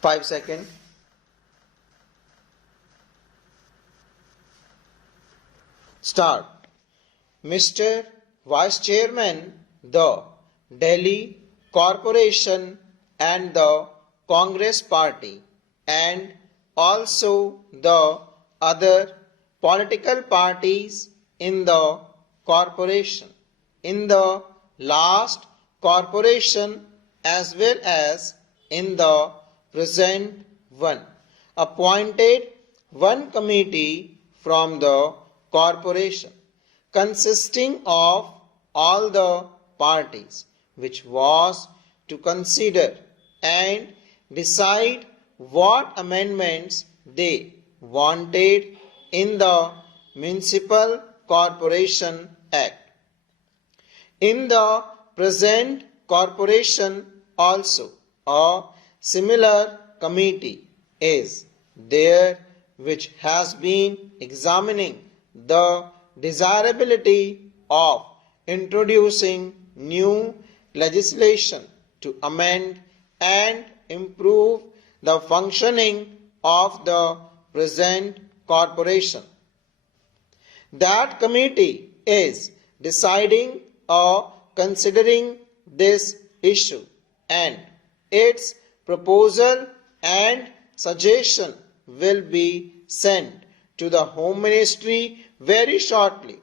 5 seconds. Start. Mr. Vice Chairman, the Delhi Corporation and the Congress Party and also the other political parties in the corporation, in the last corporation as well as in the present one, appointed one committee from the corporation consisting of all the parties, which was to consider and decide what amendments they wanted in the Municipal Corporation Act. In the present corporation also a similar committee is there which has been examining the desirability of introducing new legislation to amend and improve the functioning of the present corporation. That committee is deciding or considering this issue, and its proposal and suggestion will be sent to the Home Ministry very shortly.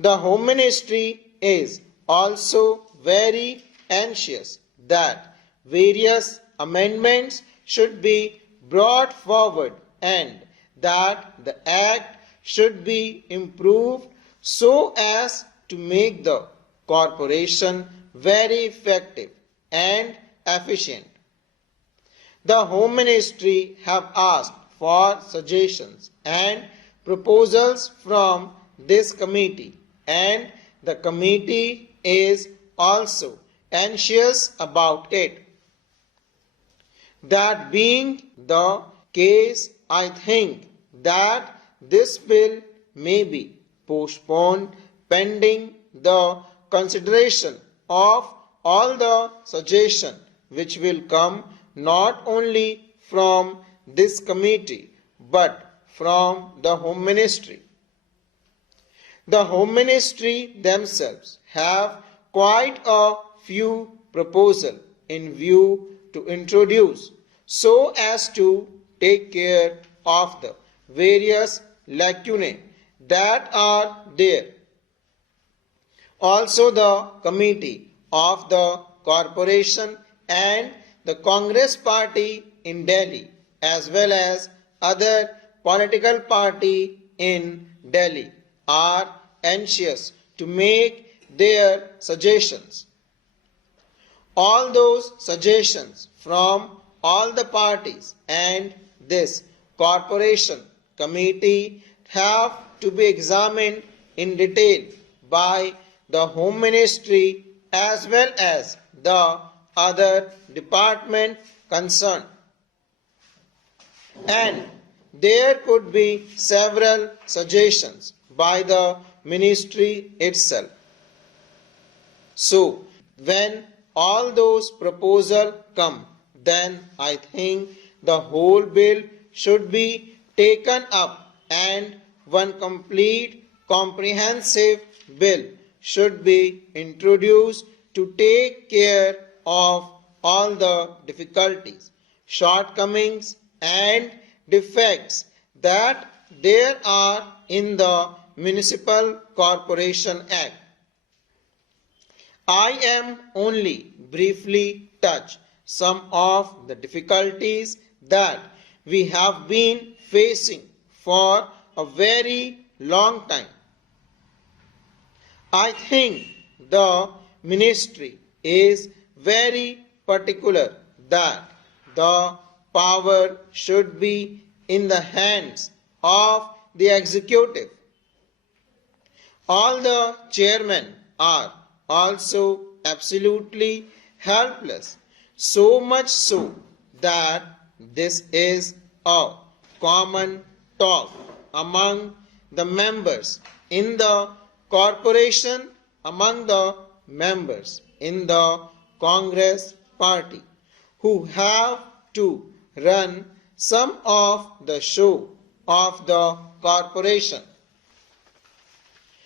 The Home Ministry is also very anxious that various amendments should be brought forward and that the Act should be improved so as to make the corporation very effective and efficient. The Home Ministry have asked for suggestions and proposals from this committee, and the committee is also anxious about it. That being the case, I think that this bill may be postponed pending the consideration of all the suggestions which will come not only from this committee but from the Home Ministry. The Home Ministry themselves have quite a few proposals in view to introduce so as to take care of the various lacunae that are there. Also, the committee of the corporation and the Congress party in Delhi as well as other political party in Delhi are anxious to make their suggestions. All those suggestions from all the parties and this corporation committee have to be examined in detail by the Home Ministry as well as the other department concerned. And there could be several suggestions by the ministry itself. So, when all those proposals come, then I think the whole bill should be taken up and one complete comprehensive bill should be introduced to take care of all the difficulties, shortcomings and defects that there are in the Municipal Corporation Act. I am only briefly touch some of the difficulties that we have been facing for a very long time. I think the ministry is very particular that the power should be in the hands of the executive. All the chairmen are also absolutely helpless, so much so that this is a common talk among the members in the corporation, among the members in the Congress party, who have to run some of the show of the corporation.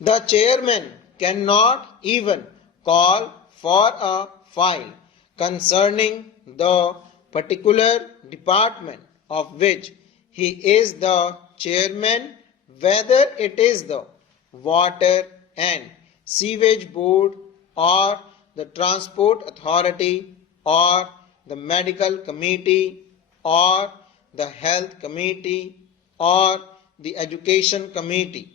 The chairman cannot even call for a file concerning the particular department of which he is the chairman, whether it is the water and sewage board or the transport authority or the medical committee or the health committee or the education committee.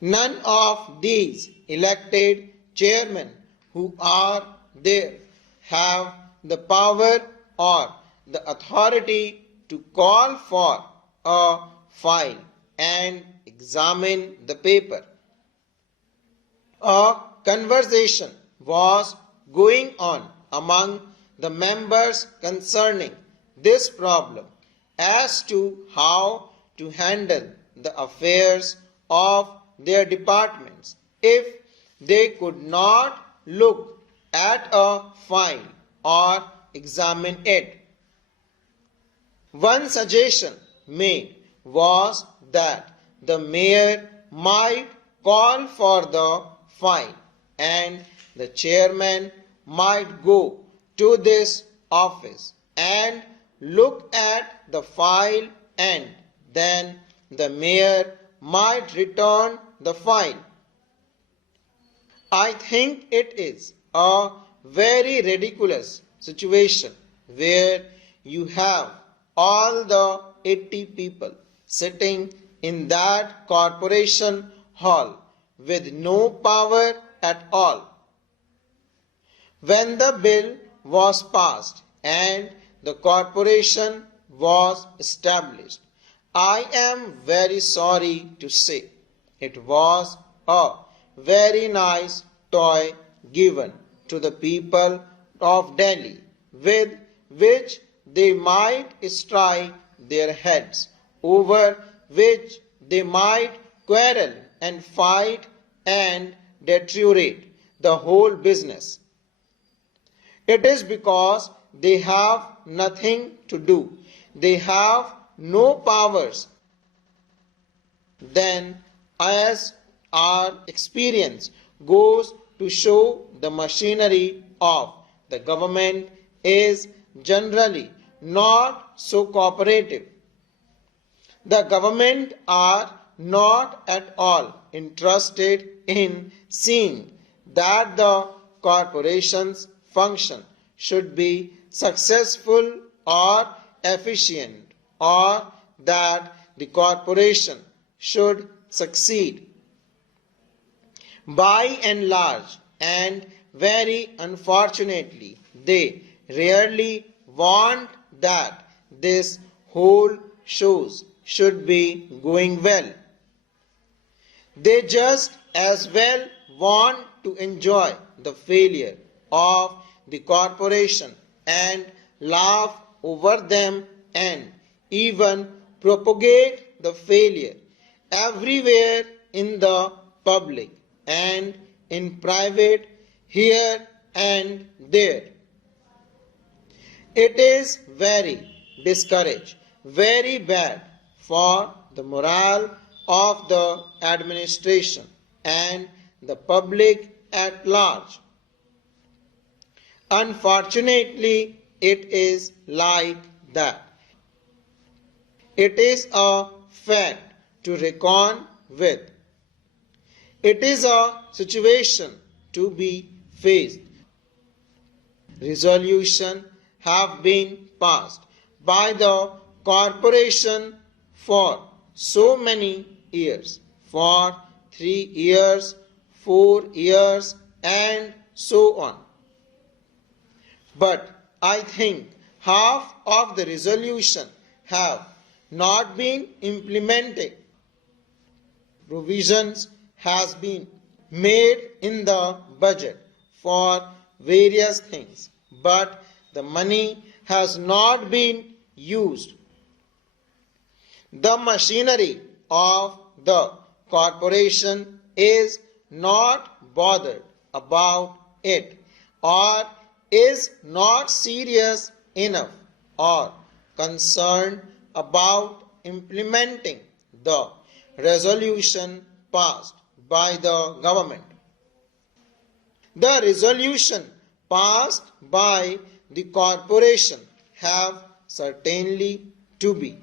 None of these elected chairmen who are there have the power or the authority to call for a file and examine the paper. A conversation was going on among the members concerning this problem as to how to handle the affairs of their departments if they could not look at a file or examine it. One suggestion made was that the mayor might call for the file and the chairman might go to this office and look at the file and then the mayor might return the file. I think it is a very ridiculous situation where you have all the 80 people sitting in that corporation hall with no power at all. When the bill was passed and the corporation was established, I am very sorry to say it was a very nice toy given to the people of Delhi with which they might strike their heads, over which they might quarrel and fight and deteriorate the whole business. It is because they have nothing to do. They have no powers. Then, as our experience goes to show, the machinery of the government is generally not so cooperative. The government are not at all interested in seeing that the corporation's function should be successful or efficient, or that the corporation should succeed. By and large, and very unfortunately, they rarely want that this whole shows should be going well. They just as well want to enjoy the failure of the corporation and laugh over them and even propagate the failure everywhere in the public and in private, here and there. It is very discouraging, very bad for the morale of the administration and the public at large. Unfortunately, it is like that. It is a fact to reckon with. It is a situation to be faced. Resolutions have been passed by the corporation for so many years, for 3 years, 4 years, and so on. But I think half of the resolution have not been implemented. Provisions has been made in the budget for various things, but the money has not been used. The machinery of the corporation is not bothered about it or is not serious enough or concerned about implementing the resolution passed by the government. The resolution passed by the corporation have certainly to be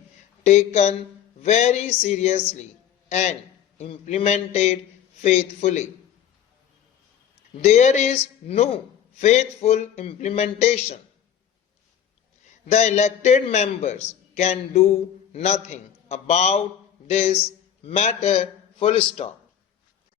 taken very seriously and implemented faithfully. There is no faithful implementation. The elected members can do nothing about this matter, full stop.